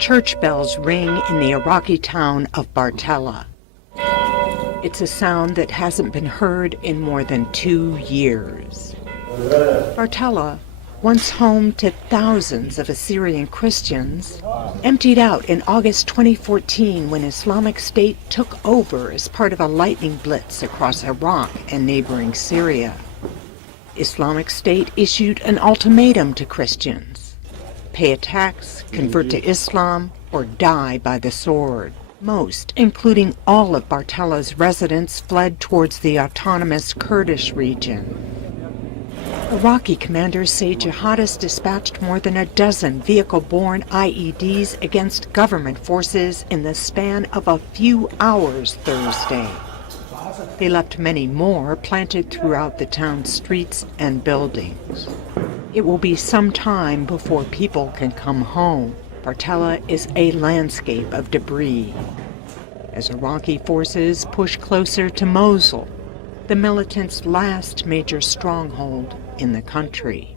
Church bells ring in the Iraqi town of Bartella. It's a sound that hasn't been heard in more than 2 years. Bartella, once home to thousands of Assyrian Christians, emptied out in August 2014 when Islamic State took over as part of a lightning blitz across Iraq and neighboring Syria. Islamic State issued an ultimatum to Christians: pay a tax, convert to Islam, or die by the sword. Most, including all of Bartella's residents, fled towards the autonomous Kurdish region. Iraqi commanders say jihadists dispatched more than a dozen vehicle-borne IEDs against government forces in the span of a few hours Thursday. They left many more planted throughout the town's streets and buildings. It will be some time before people can come home. Bartella is a landscape of debris. As Iraqi forces push closer to Mosul, the militants' last major stronghold in the country.